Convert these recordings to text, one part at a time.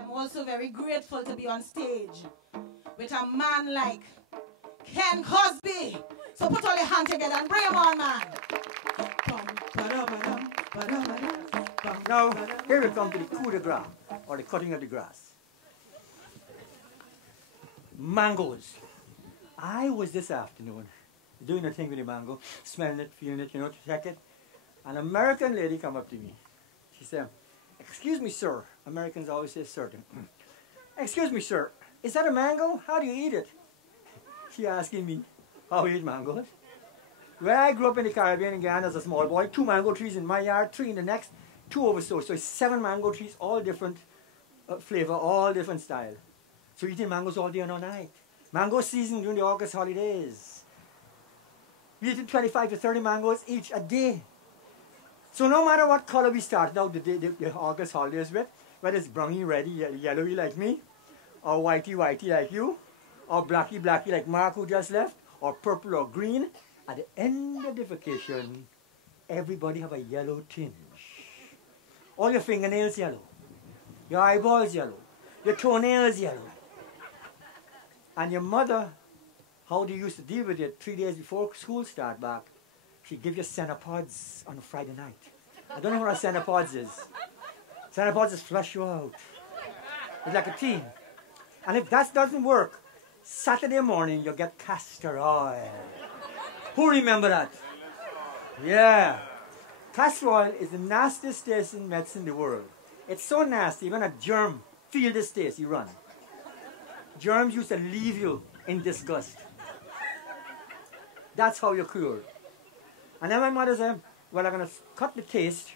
I'm also very grateful to be on stage with a man like Ken Corsbie. So put all your hands together and bring him on, man. Now, here we come to the coup de grace, or the cutting of the grass. Mangoes. I was this afternoon doing a thing with the mango, smelling it, feeling it, to check it. An American lady come up to me. She said, "Excuse me, sir." Americans always say sir. "Excuse me, sir, is that a mango? How do you eat it?" She asking me how I eat mangoes. Well, I grew up in the Caribbean in Ghana as a small boy. 2 mango trees in my yard, 3 in the next, 2 over so. So it's 7 mango trees, all different flavor, all different style. So eating mangoes all day and all night. Mango season during the August holidays. We eat 25 to 30 mangoes each a day. So no matter what color we started out the August holidays with, whether it's browny, reddy, yellowy like me, or whitey, whitey like you, or blacky, blacky like Mark who just left, or purple or green, at the end of the vacation, everybody have a yellow tinge. All your fingernails yellow, your eyeballs yellow, your toenails yellow. And your mother, how they used to deal with it 3 days before school start back, she'd give you cenopods on a Friday night. I don't know what a cenopods is. Cenopods just flush you out. It's like a tea. And if that doesn't work, Saturday morning you get castor oil. Who remember that? Yeah. Castor oil is the nastiest taste in medicine in the world. It's so nasty, when a germ feel this taste, you run. Germs used to leave you in disgust. That's how you're cured. And then my mother said, well, I'm going to cut the taste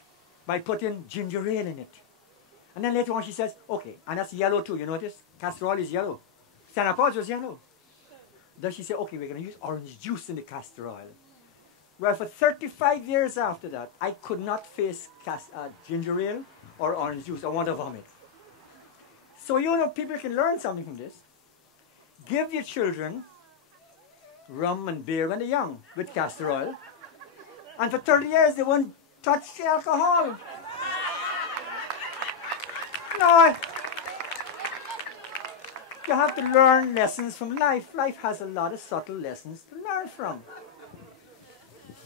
by putting ginger ale in it. And then later on she says, okay, and that's yellow too, you notice? Castor oil is yellow. Cenopods was yellow. Then she said, okay, we're going to use orange juice in the castor oil. Well, for 35 years after that, I could not face ginger ale or orange juice. I want to vomit. So, people can learn something from this. Give your children rum and beer when they're young with castor oil. And for 30 years, they won't touch alcohol. No, you have to learn lessons from life. Life has a lot of subtle lessons to learn from.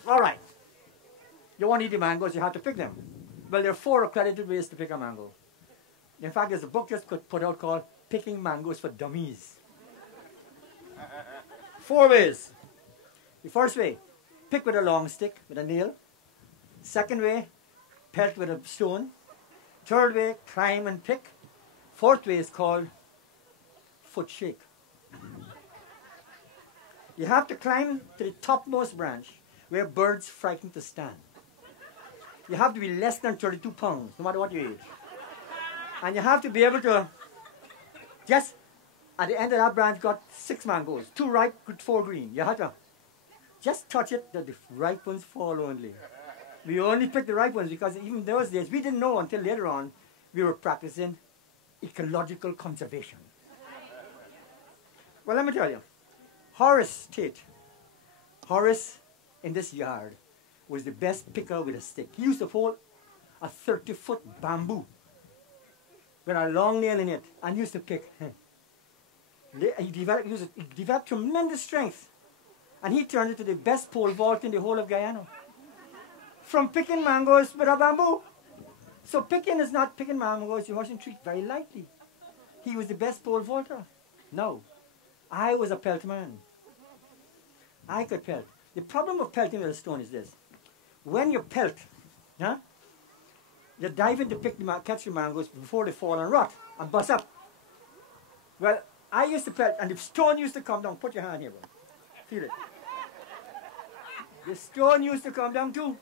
All right. You want to eat the mangoes, you have to pick them. Well, there are 4 accredited ways to pick a mango. In fact, there's a book just put out called Picking Mangoes for Dummies. 4 ways. The first way, pick with a long stick, with a nail. Second way, pelt with a stone. Third way, climb and pick. Fourth way is called foot shake. You have to climb to the topmost branch where birds frighten to stand. You have to be less than 32 pounds, no matter what your age. And you have to be able to, just at the end of that branch, got 6 mangoes, 2 ripe, 4 green. You have to just touch it, that the ripe ones fall only. We only pick the ripe ones because even those days, we didn't know until later on, we were practicing ecological conservation. Well, let me tell you, Horace Tate, Horace in this yard was the best picker with a stick. He used to hold a 30-foot bamboo with a long nail in it and used to pick. He developed tremendous strength, and he turned it to the best pole vault in the whole of Guyana. From picking mangoes with a bamboo. So picking is not picking mangoes, you mustn't treat very lightly. He was the best pole vaulter. No, I was a pelt man. I could pelt. The problem of pelting with a stone is this. When you pelt, you dive in to catch the mangoes before they fall and rot and bust up. Well, I used to pelt, and the stone used to come down. Put your hand here, bro. Feel it. The stone used to come down too.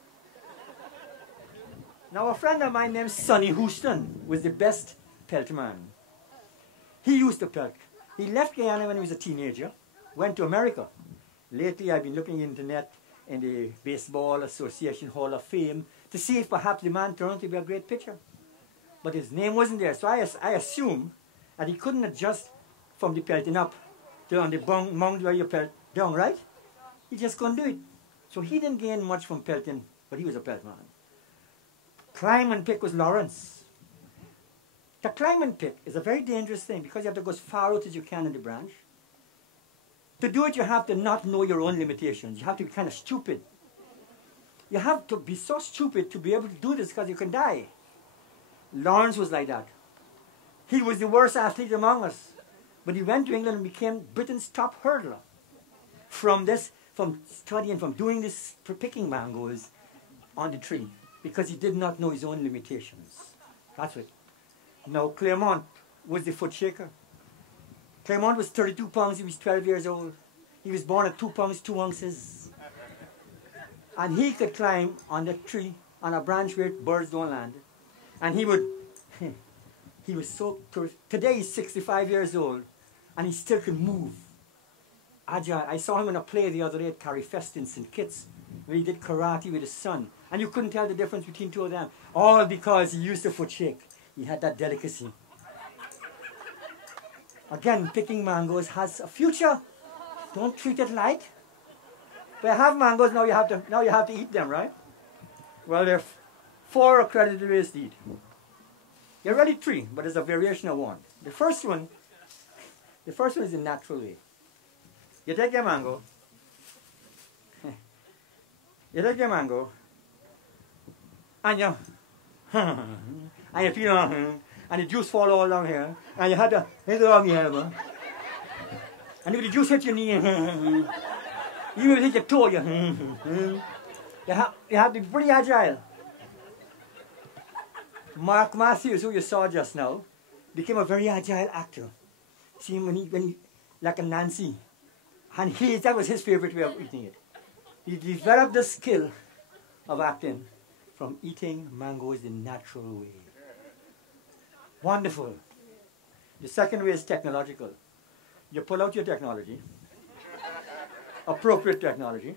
Now, a friend of mine named Sonny Houston was the best pelt man. He used to pelt. He left Guyana when he was a teenager, went to America. Lately, I've been looking into the net in the Baseball Association Hall of Fame to see if perhaps the man turned out to be a great pitcher. But his name wasn't there, so I assume that he couldn't adjust from the pelting up to on the mound where you pelt down, right? He just couldn't do it. So he didn't gain much from pelting, but he was a pelt man. Climb and pick was Lawrence. The climbing pick is a very dangerous thing because you have to go as far out as you can in the branch. To do it, you have to not know your own limitations. You have to be kind of stupid. You have to be so stupid to be able to do this because you can die. Lawrence was like that. He was the worst athlete among us. But he went to England and became Britain's top hurdler. From studying, from doing this, for picking mangoes on the tree. Because he did not know his own limitations. That's it. Now, Claremont was the foot shaker. Claremont was 32 pounds, he was 12 years old. He was born at 2 pounds, 2 ounces. And he could climb on the tree, on a branch where birds don't land. And he would, he was so, today he's 65 years old, and he still can move. Agile. I saw him in a play the other day at Carrifest in St. Kitts, where he did karate with his son. And you couldn't tell the difference between two of them. All because he used the foot shake. He had that delicacy. Again, picking mangoes has a future. Don't treat it light. But I have mangoes, now you have to eat them, right? Well, there are 4 accredited ways to eat. There are really 3, but there's a variation of 1. The first one is the natural way. You take your mango, and you feel and the juice fall all down here, and you have to hit it on your elbow. And if the juice hits your knee, even if it hits your toe, you have to be pretty agile. Mark Matthews, who you saw just now, became a very agile actor. See him when he like a Nancy. And that was his favorite way of eating it. He developed the skill of acting from eating mangoes the natural way. Wonderful. The second way is technological. You pull out your technology, appropriate technology,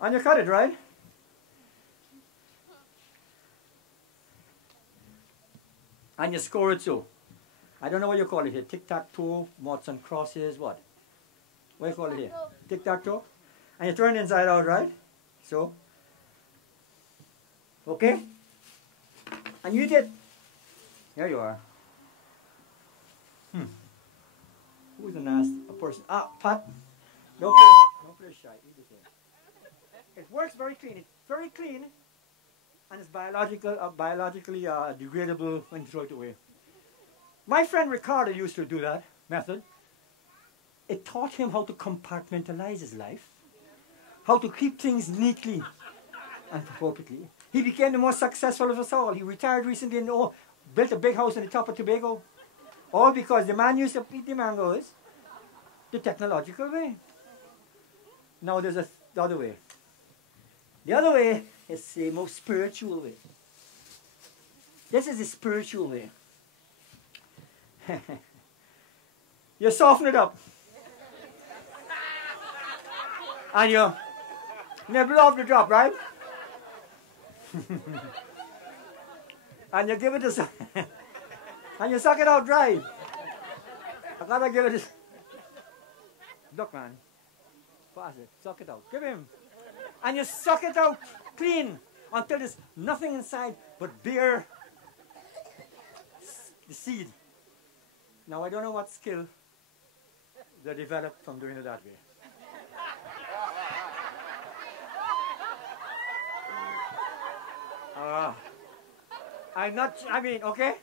and you cut it, right? And you score it so. I don't know what you call it here. Tic-tac-toe, mots and crosses, what? What do you call it here? Tic-tac-toe. And you turn it inside out, right? So. Okay? And you did. Here you are. Who's a person? Ah, Pat. Don't play shy. Eat the thing. It works very clean. It's very clean. And it's biologically degradable when you throw it away. My friend Ricardo used to do that method. It taught him how to compartmentalize his life, how to keep things neatly and appropriately. He became the most successful of us all. He retired recently and built a big house on the top of Tobago. All because the man used to eat the mangoes the technological way. Now there's the other way. The other way is the most spiritual way. This is the spiritual way. You soften it up. And you nibble off the drop, right? And you give it a and you suck it out dry. I gotta give it a look, man. Pass it. Suck it out. Give him. And you suck it out clean until there's nothing inside but bare the seed. Now I don't know what skill they developed from doing it that way. Okay?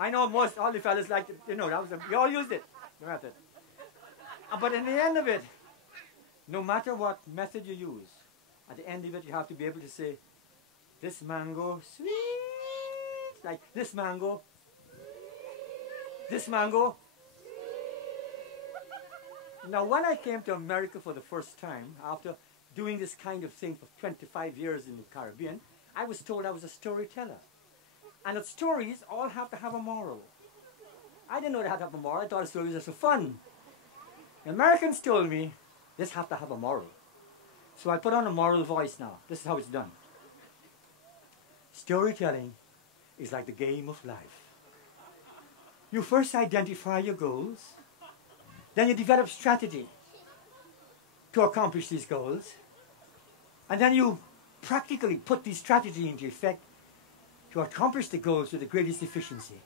I know all the fellas like, we all used it, the method. But in the end of it, no matter what method you use, at the end of it you have to be able to say, this mango, sweet, like this mango, Now when I came to America for the first time, after doing this kind of thing for 25 years in the Caribbean, I was told I was a storyteller. And that stories all have to have a moral. I didn't know they had to have a moral. I thought stories were so fun. The Americans told me, this have to have a moral. So I put on a moral voice now. This is how it's done. Storytelling is like the game of life. You first identify your goals, then you develop strategy to accomplish these goals, and then you practically put these strategy into effect to accomplish the goals with the greatest efficiency.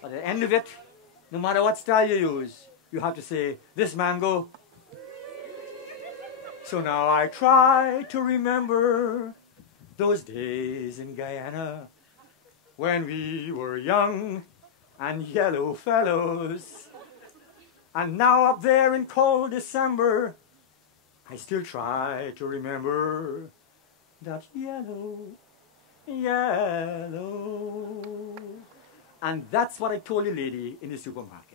But at the end of it, no matter what style you use, you have to say, this mango. So now I try to remember those days in Guyana when we were young and yellow fellows. And now up there in cold December, I still try to remember that yellow, yellow. And that's what I told the lady in the supermarket.